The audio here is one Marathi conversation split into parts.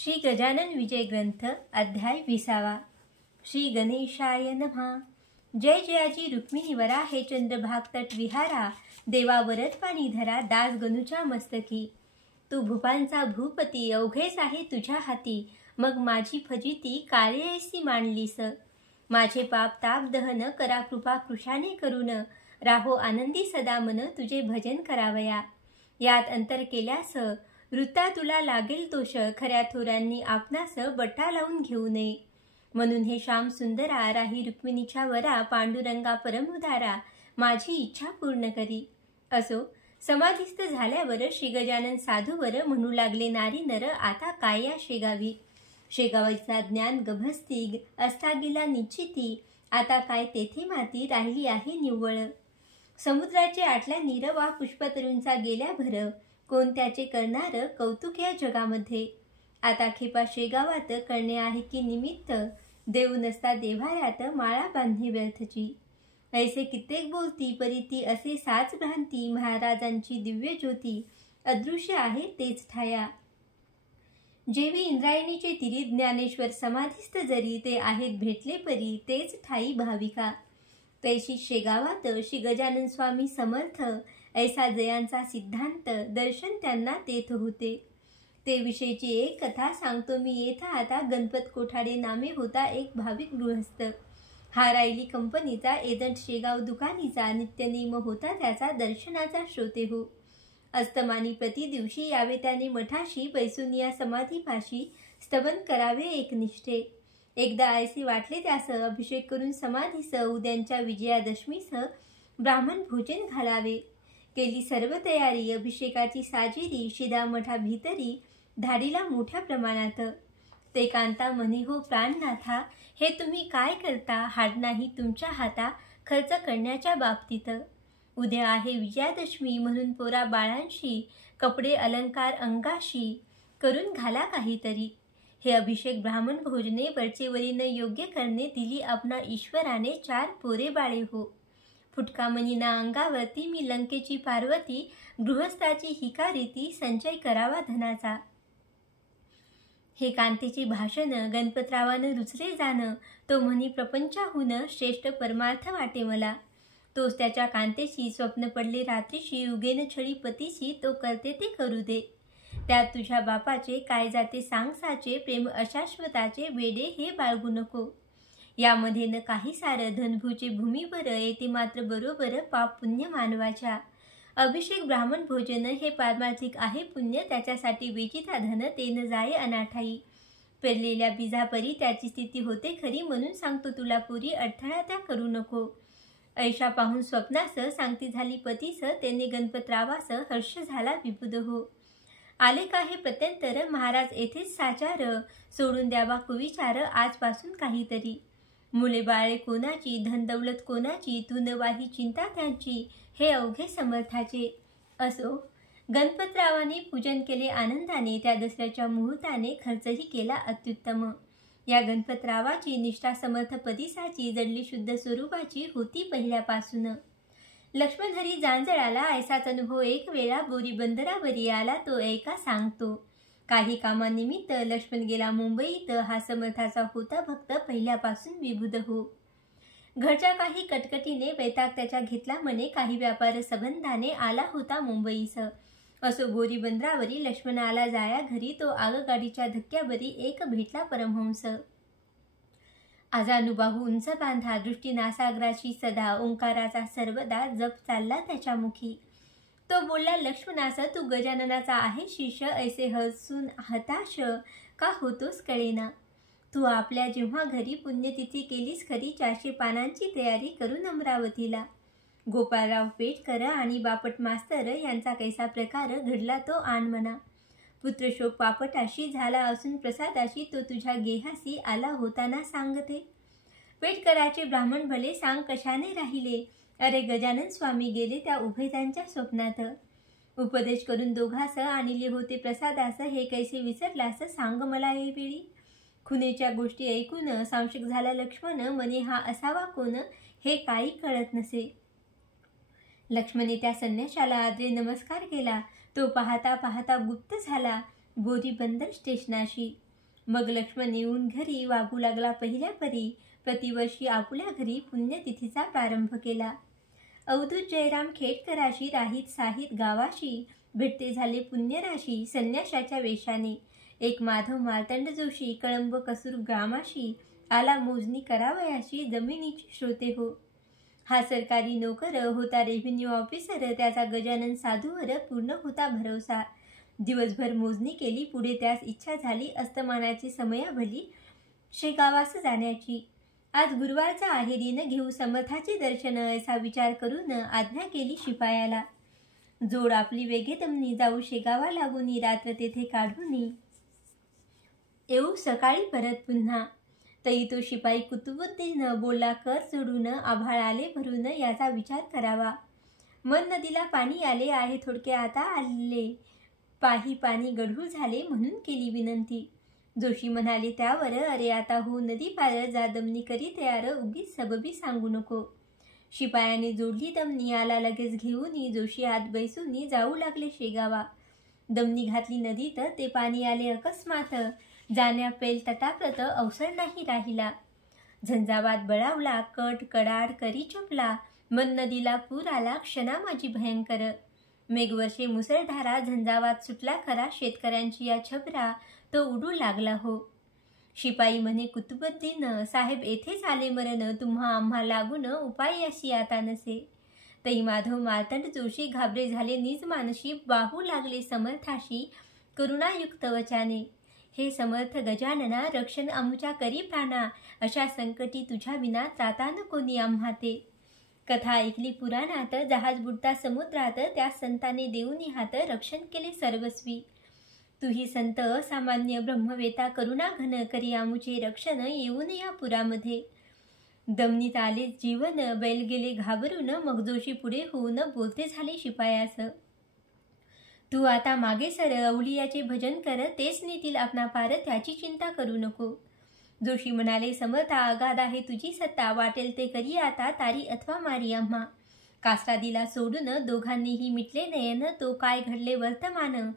श्री गजानन विजय ग्रंथ अध्याय 20. श्री गणेशाय नमः. जय जयाजी रुक्मिणी वरा हे चंद्रभाग तट विहारा, देवा वरद पाणी धरा दास गणूच्या मस्तकी. तू भूपांचा भूपती अवघेच आहे तुझ्या हाती, मग माझी फजिती कार्य ऐसी मांडलीस. माझे पाप ताप दहन करा कृपा कृशाने करून, राहो आनंदी सदा मन तुझे भजन करावया. यात अंतर केल्यास वृत्ता तुला लागेल दोष, खऱ्या थोरांनी आपणास बट्टा लावून घेऊ नये. म्हणून हे श्याम सुंदरा राही रुक्मिणीच्या वरा, पांडुरंगा परमुदारा माझी इच्छा पूर्ण करी. असो समाधिस्थ झाल्यावर श्री गजानन साधूवर म्हणू लागले, नारी नर आता काय या शेगावी. शेगावीचा ज्ञान गभस्ती असता गेला निश्चिती, आता काय तेथे माती राहिली आहे निव्वळ. समुद्राचे आटल्या नीर वा पुष्पतरूंचा गेल्या भर, कोण त्याचे करणार कौतुक या जगामध्ये. आता खेपा शेगावात करणे आहे की निमित्त, देव नसता देव्हाऱ्यात माळा बांधणे व्यर्थची. ऐसे कित्येक बोलती परिती असे साच भ्रांती, महाराजांची दिव्य ज्योती अदृश्य आहे तेच ठाया. जेवी इंद्रायणीचे तिरी ज्ञानेश्वर समाधिस्थ जरी, ते आहेत भेटले परी तेच ठाई भाविका. तैशी शेगावात श्री गजानन स्वामी समर्थ, ऐसा जयांचा सिद्धांत दर्शन त्यांना तेथ होते. ते विषयीची एक कथा सांगतो मी येथा आता. गणपत कोठाडे नामे होता एक भाविक गृहस्थ. हा रायली कंपनीचा एजंट शेगाव दुकानीचा, नित्यनेम होता त्याचा दर्शनाचा श्रोते हो. अस्तमानी प्रति दिवशी यावे त्याने मठाशी, बैसून या समाधीपाशी स्तवन करावे एकनिष्ठे. एकदा ऐसे वाटले त्यास अभिषेक करून समाधीस, उद्यांच्या विजयादशमीस ब्राह्मण भोजन घालावे. केली सर्व तयारी अभिषेकाची साजिरी, शिदा मठा भीतरी धाडीला मोठ्या प्रमाणात. ते कांता म्हणे, हो प्राणनाथा हे तुम्ही काय करता, हाड नाही तुमच्या हाता खर्च करण्याच्या बाबतीत. उद्या आहे विजयादशमी, म्हणून पोरा बाळांशी कपडे अलंकार अंगाशी करून घाला काहीतरी. हे अभिषेक ब्राह्मण भोजने वरचेवरीने योग्य करणे, दिली आपणा ईश्वराने 4 पोरे बाळे हो. फुटका मनीना अंगावरती मी लंकेची पार्वती, गृहस्थाची हिका रीती संचय करावा धनाचा. हे कांतेचे भाषण गणपतरावानं रुचले जाण, तो म्हणी प्रपंचाहून श्रेष्ठ परमार्थ वाटे मला. तोच त्याच्या कांतेशी स्वप्न पडले रात्रीशी, उगेन छळी पतीशी तो करते ते करू दे. त्यात तुझ्या बापाचे काय जाते सांग साचे, प्रेम अशाश्वताचे वेडे हे बाळगू नको. यामध्ये न काही सार धनभूचे भूमीवर, येते मात्र बरोबर पाप पुण्य मानवाच्या. अभिषेक ब्राह्मण भोजन हे पारमार्थिक आहे पुण्य, त्याच्यासाठी वेचिता धन ते न जाये अनाठाई. पेरलेल्या बीजापरी त्याची स्थिती होते खरी, म्हणून सांगतो तुला पुरी अडथळा त्या करू नको. ऐशा पाहून स्वप्नास सांगती झाली पतीस, त्याने गणपतरावास हर्ष झाला विबुध हो. आले का हे प्रत्यंतर महाराज येथेच साचार, सोडून द्यावा कुविचार आजपासून काहीतरी. मुले बाळे कोणाची, धन दौलत कोणाची, तू न वाही चिंता त्यांची, हे अवघे समर्थाचे. असो गणपतरावाने पूजन केले आनंदाने, त्या दसऱ्याच्या मुहूर्ताने खर्चही केला अत्युत्तम. या गणपतरावाची निष्ठा समर्थ पदिसाची, जडली शुद्ध स्वरूपाची होती पहिल्यापासून. लक्ष्मण हरी जांजळाला ऐसाच अनुभव एक वेळा, बोरी बंदरावरी आला तो ऐका सांगतो. काही कामानिमित्त लक्ष्मण गेला मुंबईत, हा समर्थाचा होता भक्त पहिल्यापासून विबुध हो. घरच्या काही कटकटीने वैताग त्याच्या घेतला म्हणे, काही व्यापार संबंधाने आला होता मुंबईस. असो बोरी बंदरावरी लक्ष्मण आला जाया घरी, तो आगगाडीच्या धक्क्यावरी एक भेटला परमहंस. आजानुबाहू उंच बांधा, दृष्टी नासाग्राची सदा, ओंकाराचा सर्वदा जप चालला त्याच्या मुखी. तो बोलला लक्ष्मणास, तू गजाननाचा आहे शिष्य, ऐसे हसून हताश का होतोस कळेना. तू आपल्या जेव्हा घरी पुण्यतिथी केलीस खरी, 400 पानांची तयारी करून अमरावतीला. गोपाळराव पेटकर आणि बापट मास्तर यांचा कैसा प्रकार घडला तो आण म्हणा. पुत्रशोक पापटाशी झाला असून प्रसादाशी, तो तुझ्या गेहासी आला होताना सांगते. पेटकराचे ब्राह्मण भले सांग कशाने राहिले, अरे गजानन स्वामी गेले त्या उभयतांच्या स्वप्नात. उपदेश करून दोघास आणले होते प्रसादास, हे कैसे विसरलास सांग मला हे वेळी. खुनेच्या गोष्टी ऐकून सांशिक झाला लक्ष्मण, मने हा असावा कोण हे काही कळत नसे. लक्ष्मणे त्या संन्याशाला आदरे नमस्कार केला, तो पाहता पाहता गुप्त झाला बोरी बंदर स्टेशनाशी. मग लक्ष्मण येऊन घरी वागू लागला पहिल्या परी. प्रतिवर्षी आपुल्या घरी पुण्यतिथीचा प्रारंभ केला. अवधूत जयराम खेडकराशी राहीत साहित गावाशी भेटते झाले पुण्यराशी संन्याशाच्या वेशाने. एक माधव मार्तंड जोशी कळंब कसूर ग्रामाशी आला मोजणी करावयाशी जमिनीची श्रोते हो. हा सरकारी नोकर होता रेव्हेन्यू ऑफिसर. त्याचा गजानन साधूवर पूर्ण होता भरवसा. दिवसभर मोजणी केली पुढे त्यास इच्छा झाली अस्तमानाची समयाभली शेगावास जाण्याची. आज गुरुवारचा आहे दिन घेऊ समर्थाचे दर्शन असा विचार करून आज्ञा केली शिपायाला. जोड आपली वेगे दमनी जाऊ शेगावा लागूनी रात्र तेथे काढूनी येऊ सकाळी परत पुन्हा. तई तो शिपाई कुतुबुद्दीन बोलला कर जोडून आभाळ आले भरून याचा विचार करावा. मन नदीला पाणी आले आहे थोडके आता आले पाही पाणी गढूळ झाले म्हणून केली विनंती. जोशी म्हणाले त्यावर अरे आता हो नदी पार जा दमनी करी तयार उगीच सबबी सांगू नको. शिपायाने जोडली दमनी आला लगेच घेऊन जोशी आत बैसून जाऊ लागले शेगावा. दमनी घातली नदीत ते पाणी आले अकस्मात जाण्या पेल तटाप्रत अवसर नाही राहिला. झंझावात बळावला कट कडाड करी चपला मन नदीला पूर आला क्षणा माझी भयंकर. मेघवर्षे मुसळधारा झंझावात सुटला खरा शेतकऱ्यांची या छबरा तो उडू लागला हो. शिपाई म्हणे कुतुबुद्दीन साहेब येथेच आले मरण तुम्हा आम्हा लागून उपाय याशी आता नसे. तई माधव मार्तंड जोशी घाबरे झाले निज मानशी बाहू लागले समर्थाशी करुणायुक्त वचाने. हे समर्थ गजानना रक्षण आमुच्या करी प्राणा अशा संकटी तुझ्या विना त्राता न कोणी आम्हा ते. कथा ऐकली पुराणात जहाज बुडता समुद्रात त्या संताने देऊनी हात रक्षण केले सर्वस्वी. तुही संत असामान्य ब्रह्मवेता करुणा घन करी आमुचे रक्षण येऊन या पुरामध्ये. दमनीत आले जीवन बैल गेले घाबरून मग जोशी पुढे होऊन बोलते झाले शिपायास. तू आता मागे सर अवलियाचे भजन कर तेच नेतील आपणा पार त्याची चिंता करू नको. जोशी म्हणाले समर्था आगाध आहे तुझी सत्ता वाटेल ते करी आता तारी अथवा मारी आम्हा. कासरादीला सोडून दोघांनीही मिटले नयन तो काय घडले वर्तमान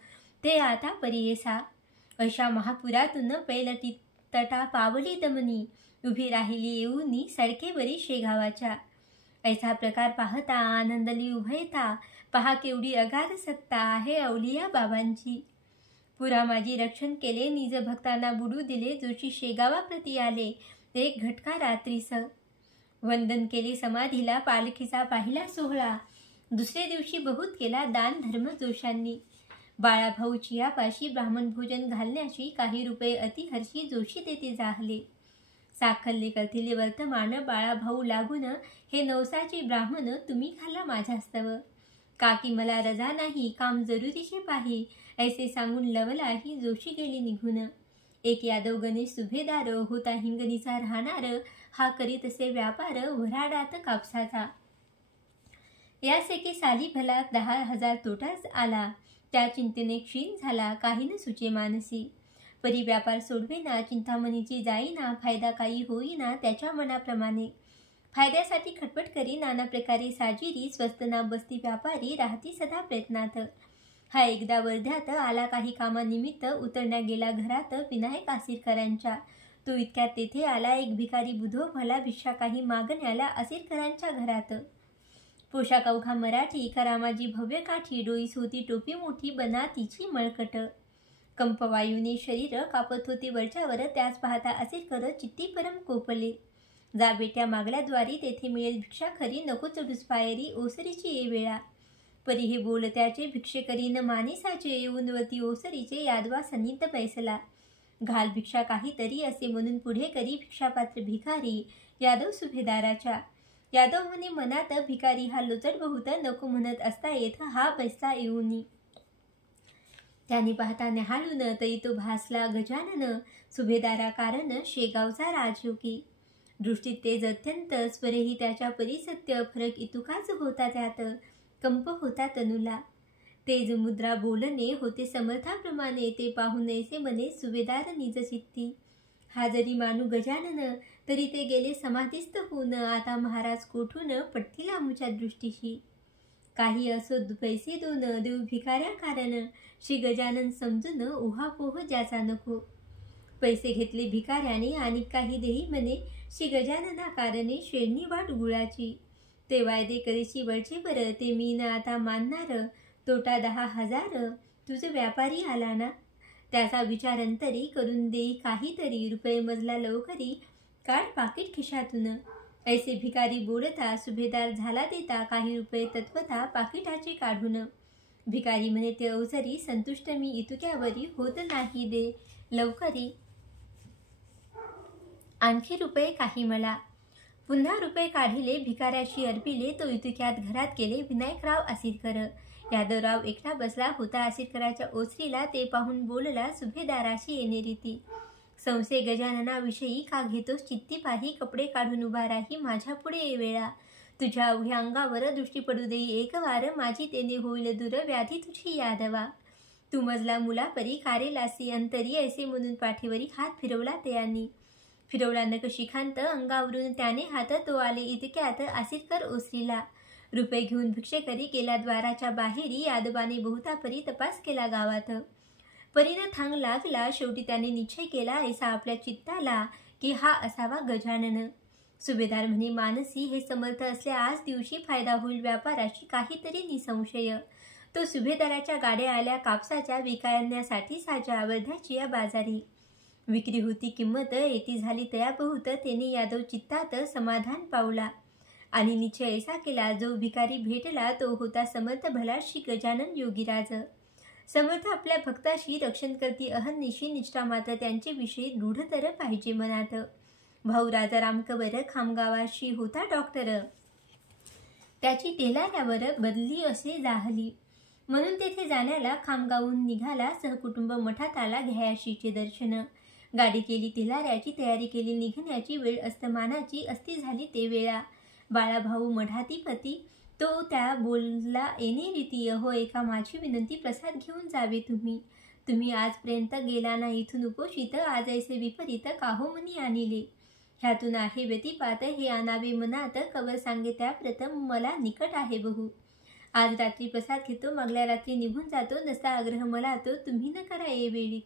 ते आता परियेसा. अशा महापुरातून पैलटी तटा पावली दमनी उभी राहिली येऊनी सडकेवरी शेगावाच्या. ऐसा प्रकार पाहता आनंदली उभयता पहा केवढी अगाध सत्ता आहे अवलिया बाबांची. पुरा माझी रक्षण केले निज भक्तांना बुडू दिले जोशी शेगावाप्रती आले एक घटका रात्रीस. वंदन केले समाधीला पालखीचा पाहिला सोहळा दुसरे दिवशी बहुत केला दान धर्म जोशांनी. बाळाभाऊ चियापाशी ब्राह्मण भोजन घालण्याशी काही रुपये अतिहर्षी जोशी तेथे जाहले. साखल्ले करथिले वर्तमान बाळाभाऊ लागून हे नवसाचे ब्राह्मण तुम्ही घाला माझ्यास्तव. काकी मला रजा नाही काम जरुरीचे पाही ऐसे सांगून लवलाही जोशी गेली निघून. एक यादव गणेश सुभेदार होता हिंगणीचा राहणार हा करीत असे व्यापार वऱ्हाडात कापसाचा. यासेके साली भला 10,000 तोटाच आला त्या चिंतेने क्षीण झाला काही न सुचे मानसी. परी व्यापार सोडवेना चिंतामणीची जाईना फायदा काही होईना त्याच्या मनाप्रमाणे. फायद्यासाठी खटपट करी नाना प्रकारे साजिरी स्वस्त ना बसती व्यापारी राहती सदा प्रयत्नात. हा एकदा वर्ध्यात आला काही कामानिमित्त उतरण्या गेला घरात विनायक आसिरकरांच्या. तो इतक्यात तेथे आला एक भिकारी बुधो भला भिक्षा काही मागण्याला आसिरकरांच्या घरात. पोशाख अवघा मराठी करामाजी भव्य काठी डोईस होती टोपी मोठी बना तिची मळकट. कंपवायूने शरीर कापत होते वरच्यावर त्यास पाहता आसिरकर चित्ती परम कोपले. जा बेट्या मागल्याद्वारी तेथे मिळेल भिक्षा खरी नको चढूस पायरी ओसरीची ये वेळा. परी हे बोल त्याचे भिक्षे करीन मानिसाचे येऊन वती ओसरीचे यादवा सन्निध बैसला. घाल भिक्षा काहीतरी असे म्हणून पुढे करी भिक्षापात्र भिकारी यादव सुभेदाराच्या. यादव म्हणे मनात भिकारी हा लोचट बहुत नको म्हणत असता येथ हा बैसला येऊनी. त्याने पाहता निहाळून तरी तो भासला गजानन सुभेदारा कारण शेगावचा राजयोगी. दृष्टीत तेज अत्यंत स्वरेही त्याच्या परिसत्य फरक इतुकाच होता त्यात कंप होता तनुला. तेज मुद्रा बोलणे होते समर्थाप्रमाणे ते पाहून ऐसे म्हणे सुभेदार निज चित्ती. हा जरी मानू गजानन तरी ते गेले समाधीस्थ होऊन आता महाराज कोठून पटतील आमुच्या दृष्टीशी. काही असो पैसे दोन देऊ भिकाऱ्या कारण श्री गजानन समजून उहापोह ज्याचा नको. पैसे घेतले भिकाऱ्याने आणि काही देही म्हणे श्री गजानना कारणे शेडणी वाट गुळाची. ते वायदे करीशी वळचे बर ते मी न आता मानणार. तोटा 10,000 तुझ व्यापारी आला ना. त्याचा विचार अंतरी करून देई काहीतरी. रुपये मजला लवकरी काढ पाकिट खिशातून. ऐसे भिकारी बोलता सुभेदार झाला देता काही रुपये तत्वता पाकिटाचे काढून. भिकारी म्हणे ते अवसरी संतुष्ट मी इतुक्यावरी होत नाही दे लवकरी. आणखी रुपये काही मला. पुन्हा रुपये काढिले भिकाऱ्याशी अर्पिले. तो इतुक्यात घरात गेले विनायकराव आसिरकर. यादवराव एकटा बसला होता आसिरकराच्या ओसरीला. ते पाहून बोलला सुभेदाराशी येणे रीती. संशय गजाननाविषयी का घेतोस चित्ती पाही. कपडे काढून उभा राही माझ्या पुढे वेळा. तुझ्या अवघ्या अंगावर दृष्टी पडू देई एक वार. माझी तेने होईल दूर व्याधी तुझी यादवा. तू मजला मुलापरी कारेलासी अंतरी. ऐसे म्हणून पाठीवरी हात फिरवला त्यांनी. फिरवला नकशिखांत अंगावरून त्याने हात. तो आले इतक्यात आसिरकर ओसरीला. रुपये घेऊन भिक्षेकरी गेला द्वाराच्या बाहेरी. यादवाने बहुतापरी तपास केला गावात. परीनं थांग लागला. शेवटी त्याने निश्चय केला ऐसा आपल्या चित्ताला की हा असावा गजानन. सुभेदार म्हणे मानसी हे समर्थ असल्या आज दिवशी फायदा होईल व्यापाराची काहीतरी निसंशय. तो सुभेदाराच्या गाड्या आल्या कापसाच्या विकायण्यासाठी साच्या वर्ध्याची या बाजारी. विक्री होती किंमत येती झाली तया बहुत. त्याने यादव चित्तात समाधान पावला आणि निश्चय ऐसा केला जो भिकारी भेटला तो होता समर्थ भला श्री गजानन योगीराज. समर्थ आपल्या भक्ताशी रक्षण करती अहर्निशी निष्ठा मात्र त्यांचे विषयी दृढतर पाहिजे मनात. भाऊ राजाराम कवर खामगावाशी होता डॉक्टर. त्याची तेलाऱ्यावर बदली असे जाहली म्हणून तेथे जाण्याला खामगावहून निघाला. सहकुटुंब मठात आला घ्यायाशीचे दर्शन. गाडी केली तेलाऱ्याची तयारी केली निघण्याची. वेळ अस्तमानाची असती झाली ते वेळा. बाळाभाऊ मठाधिपती तो त्या बोलला येणे रीती. अहो एका माझी विनंती प्रसाद घेऊन जावे तुम्ही. तुम्ही आजपर्यंत गेला ना इथून उपोषित. आज ऐसे विपरीत काहो मनी आणिले. ह्यातून आहे व्यतिपात हे आणावे मनात. कवर सांगे त्या प्रथम मला निकट आहे बहु. आज रात्री प्रसाद घेतो मागल्या रात्री निघून जातो. नसता आग्रह मला तो तुम्ही न करा ये वेळी.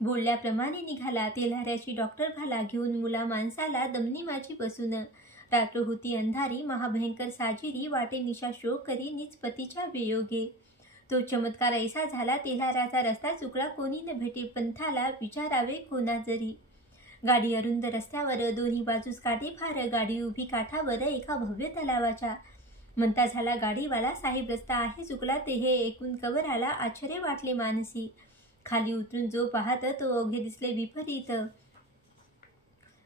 बोलल्याप्रमाणे निघाला तेल्हाऱ्याची डॉक्टर भाला घेऊन. मुला माणसाला दमनी माझी बसून. रात्र होती अंधारी महाभयंकर साजिरी. वाटे निशा शोक करी निज पतीच्या वियोगे. तो चमत्कार ऐसा झाला तेल्हाराचा रस्ता चुकला. कोणी न भेटे पंथाला विचारावे कोणा जरी. गाडी अरुंद रस्त्यावर दोन्ही बाजूस काटे फार. गाडी उभी काठावर एका भव्य तलावाच्या. म्हणता झाला गाडीवाला साहेब रस्ता आहे चुकला. ते हे ऐकून कवर आला आश्चर्य वाटले मानसी. खाली उतरून जो पाहत तो अवघे दिसले विपरीत.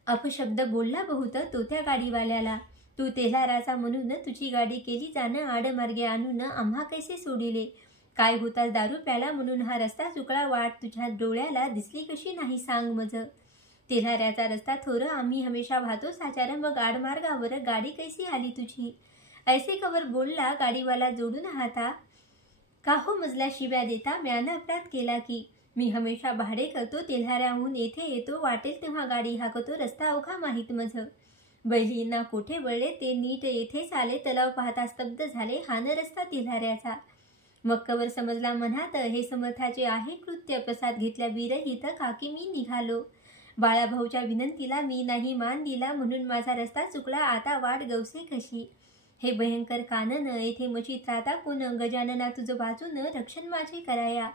अपशब्द बोलला बहुत तो त्या गाडीवाल्याला. तू तेल्हाराचा म्हणून तुझी गाडी केली जाणं आडमार्गे आणून आम्हा कैसे सोडिले. काय होतास दारू प्याला म्हणून हा रस्ता चुकला. वाट तुझ्या डोळ्याला दिसली कशी नाही सांग मज. तेल्हाऱ्याचा रस्ता थोर आम्ही हमेशा वाहतो साचार. मग आडमार्गावर गाडी कैसी आली तुझी. ऐसे कवर बोलला गाडीवाला जोडून हाता. का हो मजला शिव्या देता. म्यानं अपराध केला की. मी हमेशा भाडे करतो तेल्हाऱ्याहून येथे येतो. वाटेल तेव्हा गाडी हाकतो. रस्ता अवघा माहीत मज. बैलींना कोठे वळले ते नीट येथेच आले. तलाव पाहता स्तब्ध झाले. हान रस्ता तेल्हाऱ्याचा. मग कवर समजला मनात हे समर्थाचे आहे कृत्य. प्रसाद घेतल्या विरहित काकी मी निघालो. बाळाभाऊच्या विनंतीला मी नाही मान दिला म्हणून माझा रस्ता चुकला. आता वाट गवसे कशी. हे भयंकर कानन येथे मशीत राहता कोण. गजानना तुझं वाचून रक्षण माझे कराया.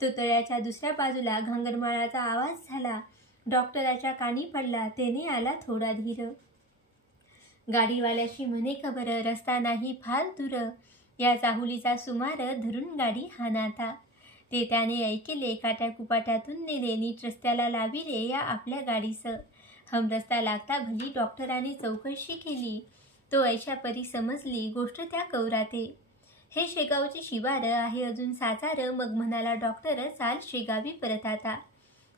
तो तळ्याच्या दुसऱ्या बाजूला घांगरमाळाचा आवाज झाला. डॉक्टराच्या कानी पडला. त्याने आला थोडा धीर. गाडीवाल्याशी म्हणे खबर रस्ता नाही फार दूर. या चाहुलीचा सुमार धरून गाडी हानाता. ते त्याने ऐकेले काट्या कुपाट्यातून नेले. नीट रस्त्याला लाविले या आपल्या गाडीस. हम रस्ता लागता भली डॉक्टराने चौकशी केली. तो ऐशा परी समजली गोष्ट त्या कौराते. हे शेगावचे शिवार आहे अजून साचार. मग म्हणाला डॉक्टर चाल शेगावी परत आता.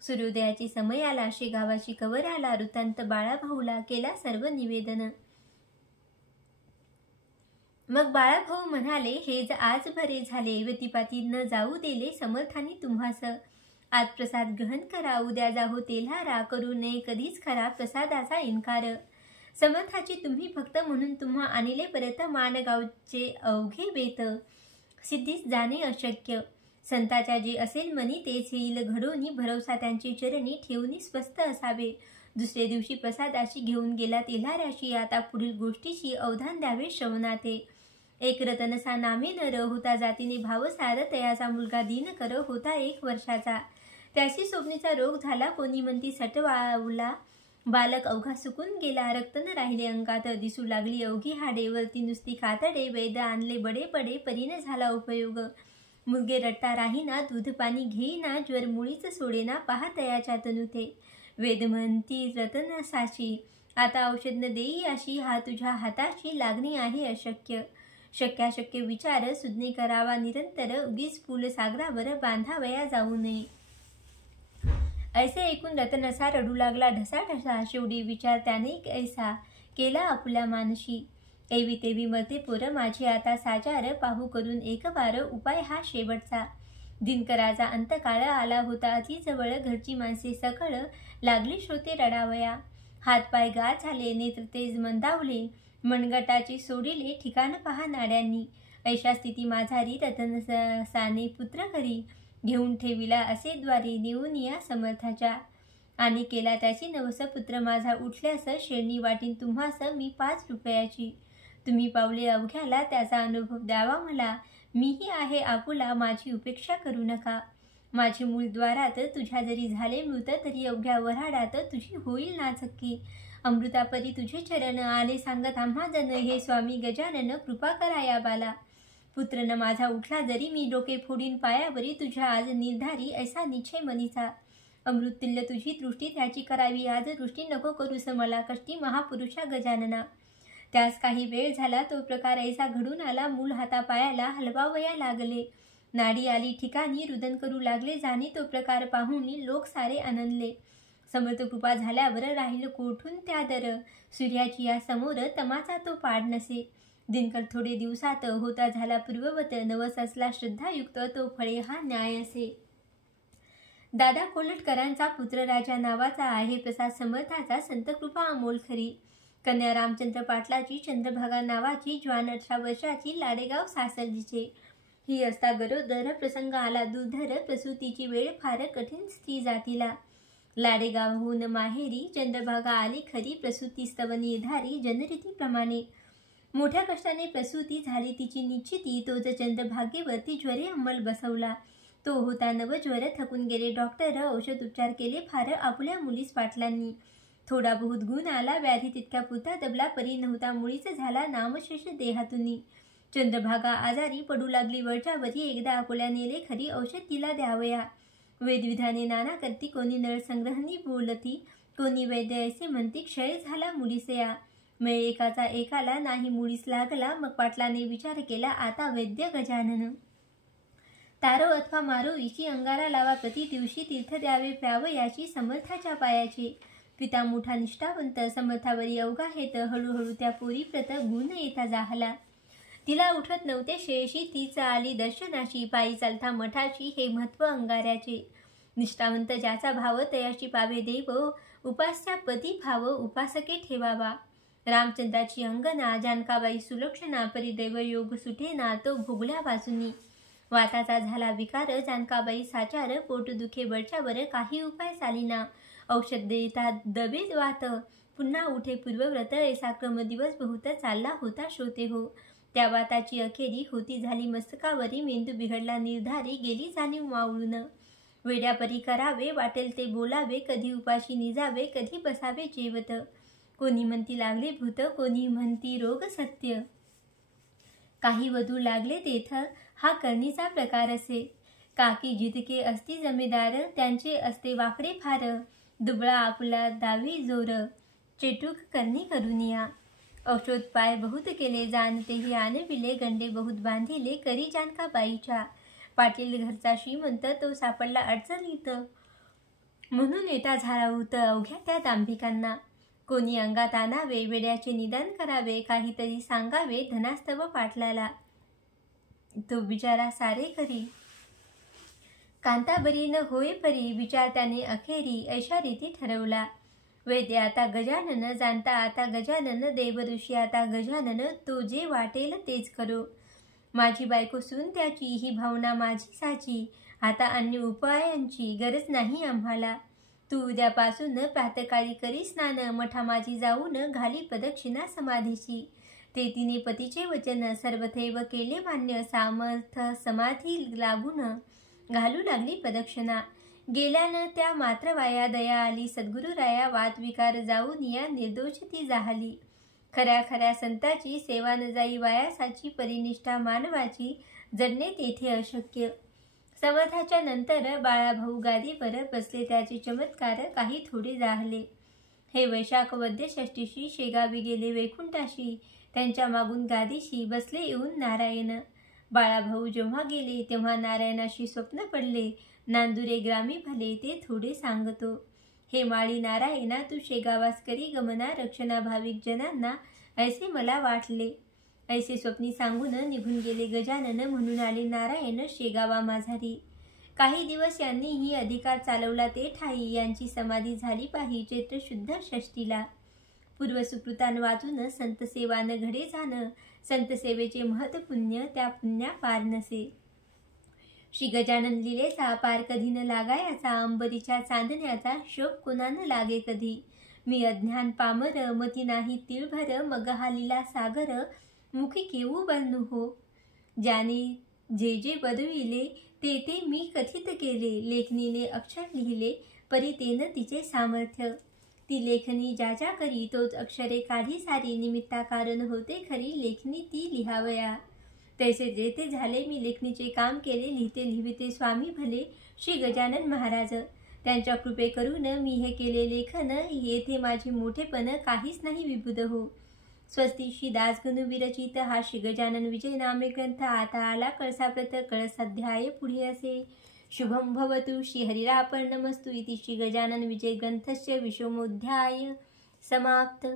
सूर्योदयाची समय आला. शेगावाची कवर आला. वृत्तांत बाळाभाऊला केला सर्व निवेदन. मग बाळाभाऊ म्हणाले हेच आज बरे झाले. व्यतिपाती न जाऊ दिले समर्थानी तुम्हास. आज प्रसाद ग्रहण करा. उद्या जाहो तेल्हारा. करू नये कधीच खरा प्रसादाचा इन्कार. समर्थाची तुम्ही भक्त म्हणून तुम्हा आणले परत. माणगावचे अवघे बेत सिद्धीस जाणे अशक्य. संताच्या जे असेल मनी तेच येईल घडोनी, भरवसा त्यांची चरणी ठेवून स्वस्थ असावे. दुसरे दिवशी प्रसादाशी घेऊन गेला तेल्हाऱ्याशी, आता पुढील गोष्टीची अवधान द्यावे श्रवणाते. एक रतनसा नामे नर, होता जातीने भावसार, तयाचा मुलगा दीन कर, होता 1 वर्षाचा. त्याची सोबणीचा रोग झाला, कोणी म्हणती सटवावला. बालक अवघा सुकून गेला, रक्त न राहिले अंगात, दिसू लागली अवघी हाडे, वरती नुसती कातडे. वैद्य आणले बडे पडे, परीने झाला उपयोग. मुलगे रडता राहीना, दूध पाणी घेईना, ज्वर मुळीच सोडेना, पहा तयाच्या तनुते. वेद म्हणती रतनसाची, आता औषध न देई अशी, हा तुझ्या हाताची लागणी आहे अशक्य. शक्याशक्य विचार सुज्ञे करावा निरंतर, उगीच फूल सागरावर बांधावया जाऊ नये. ऐसे ऐकून रतनसा रडू लागला ढसाढसा, शेवटी विचार त्याने ऐसा केला आपुल्या मानशी. एवी तेवी मरते पोर माझे आता साजार, पाहू करून एक वार, उपाय हा शेवटचा. दिनकराचा अंतकाळ आला होता अति जवळ, घरची माणसे सकळ लागली श्रोते रडावया. हातपाय गार झाले, नेत्र तेज मंदावले, मनगटाची सोडिले ठिकाण पहा नाड्यांनी. ऐशा स्थिती माझारी रतनसाने पुत्र घरी, घेऊन ठेविला असे द्वारी, नेऊन या समर्थाच्या. आणि केला त्याची नवस, पुत्र माझा उठल्यास शेरणी वाटीन तुम्हास मी 5 रुपयाची. तुम्ही पावले अवघ्याला, त्याचा अनुभव द्यावा मला, मीही आहे आपुला, माझी उपेक्षा करू नका. माझे मूळ द्वारात तुझ्या जरी झाले मृत, तरी अवघ्या वऱ्हाडात तुझी होईल नाचक्की. अमृतापरी तुझे चरण, आले सांगत आम्हा जन, हे स्वामी गजानन कृपा करा या बाला. पुत्र न माझा उठला जरी, मी डोके फोडीन पायावरी, तुझ्या आज निर्धारी ऐसा निश्चय मनीचा. अमृततुल्य तुझी दृष्टी, त्याची करावी आज दृष्टी, नको करूस मला कष्टी महापुरुषा गजानना. त्यास काही वेळ झाला, तो प्रकार ऐसा घडून आला, मूल हातापायाला हलवावया लागले. नाडी आली ठिकाणी, रुदन करू लागले जाणी, तो प्रकार पाहून लोक सारे आनंदले. समर्थ कृपा झाल्यावर राहील कोठून त्या दर, सूर्याची या समोर तमाचा तो पाड नसे. दिनकर थोडे दिवसात होता झाला पूर्ववत, नवस असला श्रद्धायुक्त, तो फळे हा न्याय असे. दादा कोल्हटकरांचा पुत्र राजा नावाचा आहे, प्रसाद समर्थाचा संत कृपा अमोल खरी. कन्या रामचंद्र पाटलाची चंद्रभागा नावाची, जवान 18 वर्षाची, लाडेगाव सासरजीचे. ही असता गरोदर प्रसंग आला दुर्धर, प्रसूतीची वेळ फार कठीण स्त्री जातीला. लाडेगावहून माहेरी चंद्रभागा आली खरी, प्रसूती स्तव निर्धारी जनरीतीप्रमाणे. मोठ्या कष्टाने प्रसूती झाली तिची निश्चिती, तोच चंद्रभागेवरती ज्वरे अंमल बसवला. तो होता नवज्वर, थकून गेले डॉक्टर, औषध उपचार केले फार आपुल्या मुलीस पाटलांनी. थोडा बहुत गुण आला, व्याधी तितक्या पुरता दबला, परी नव्हता मुळीच झाला नामशेष देहातुनी. चंद्रभागा आजारी पडू लागली वरच्यावरी, एकदा अकोल्या नेले खरी, औषध तिला द्यावया. वेदविधाने नाना करती, कोणी नळसंग्रहणी बोलती, कोणी वैद्य ऐसे म्हणती, क्षय झाला मुलीसया. मग एकाचा एकाला नाही मुळीस लागला, मग पाटलाने विचार केला, आता वैद्य गजानन. तारो अथवा मारो इची अंगारा लावा, प्रति दिवशी तीर्थ द्यावे प्यावयाची समर्थाच्या पायाचे. पिता मोठा निष्ठावंत, समर्थावरी अवघा हेत, हळूहळू त्या पोरीप्रत गुण येता जाहला. तिला उठत नव्हते शेशी, तीच आली दर्शनाशी, पायी चालता मठाची, हे महत्व अंगाऱ्याचे. निष्ठावंत ज्याचा भाव, तयाची पावे देव, उपास्या पती भाव, उपासके ठेवावा. रामचंद्राची अंगना, जानकाबाई सुलक्षणा, परिदैव योग सुटेना, तो भोगल्या बाजूनी. वाताचा झाला विकार, जानकाबाई साचार, पोट दुखे वरच्यावर, काही उपाय चालीना. औषध देता दबे वात, पुन्हा उठे पूर्वव्रत, ऐसा क्रम दिवस बहुत चालला होता श्रोते हो. त्या वाताची अखेरी होती झाली मस्तकावरी, मेंदू बिघडला निर्धारी, गेली जाणीव मावळून. वेड्यापरी करावे वाटेल ते बोलावे, कधी उपाशी निजावे, कधी बसावे जेवत. कोणी म्हणती लागले भूत, कोणी म्हणती रोग सत्य. काही वधू लागले तेथ, हा करणीचा प्रकार असे. काकी जितके असती जमेदार, त्यांचे असते वाकडे फार. दुबळा आपुला दावी जोर, चेटूक करणी करुनिया. औषध पाय बहुत केले, जाणतेही आणविले, गंडे बहुत बांधिले, करी जानकाबाईच्या. पाटील घरचा श्रीमंत, तो सापडला अडचणीत, म्हणून येता झाला होत अवघ्या त्या दांभिकांना. कोणी अंगात आणावे, वेड्याचे निदान करावे, काहीतरी सांगावे धनास्तव पाटलाला. तो बिचारा सारे करी, कांताबरी न होय परी, विचार त्याने अखेरी ऐशा रीती ठरवला. वैद्य आता गजानन, जाणता आता गजानन, देवऋषी आता गजानन, तो जे वाटेल तेच करो. माझी बायको सून त्याची ही भावना माझी साची. आता अन्य उपायांची गरज नाही आम्हाला. तू उद्यापासून प्रातकाळी करी स्नान, मठा माझी जाऊन घाली प्रदक्षिणा समाधीशी. ते तिने पतीचे वचन सर्वथैव केले मान्य. सामर्थ समाधी लागून घालू लागली प्रदक्षिणा. गेल्यानं त्या मात्र वाया. दया आली सद्गुरुराया, वातविकार जाऊन या निर्दोष ती जाहली. खऱ्या खऱ्या संताची सेवा न जाई वायासाची. परिनिष्ठा मानवाची जडणे तेथे अशक्य. समर्थाच्या नंतर बाळाभाऊ गादीवर बसले. त्याचे चमत्कार काही थोडे जाहले. हे वैशाख वद्य षष्टीशी शेगावी गेले वैकुंठाशी. त्यांच्या मागून गादीशी बसले येऊन नारायण. बाळाभाऊ जेव्हा गेले तेव्हा नारायणाशी स्वप्न पडले. नांदुरे ग्रामी भले ते थोडे सांगतो. हे माळी नारायणा, तू शेगावास करी गमना. रक्षणा भाविक जनांना ऐसे मला वाटले. ऐसे स्वप्नी सांगून निघून गेले गजानन. म्हणून आले नारायण शेगावा माझारी. काही दिवस यांनीही अधिकार चालवला ते ठाई. यांची समाधी झाली पाही चैत्र शुद्ध षष्टीला. पूर्वसुकृतान वाचून संत सेवान घडे जाण. संत सेवेचे महत् पुण्य त्या पुण्या पार नसे. श्री गजानन लिलेचा पार कधी न लागायाचा. अंबरीच्या चांदण्याचा शोक कोणा न लागे कधी. मी अज्ञान पामर मती नाही तिळभर. मग हा लीला सागर मुखी केवू बनु हो. ज्याने जे जे बदविले ते ते मी कथित केले. लेखनीने अक्षर लिहिले परी तेन तिचे सामर्थ्य. ती लेखनी ज्या ज्या करी तोच अक्षरे काढी सारी. निमित्ता कारण होते खरी लेखनी ती लिहावया. तैसे जेथे झाले मी लेखनीचे काम केले. लिहिते लिहिते स्वामी भले श्री गजानन महाराज. त्यांच्या कृपे करून मी हे केले लेखन. येथे माझे मोठेपण काहीच नाही विबुध हो. स्वस्ती श्री दासगणू विरचित हा श्री गजानन विजय नामे ग्रंथ आता आला कळसाप्रत. कळसाध्याय पुढे असे. शुभम भवतु. श्री हरिरापणमस्तु इति श्री गजानन विजय ग्रंथस्य विषमोध्याय समाप्त.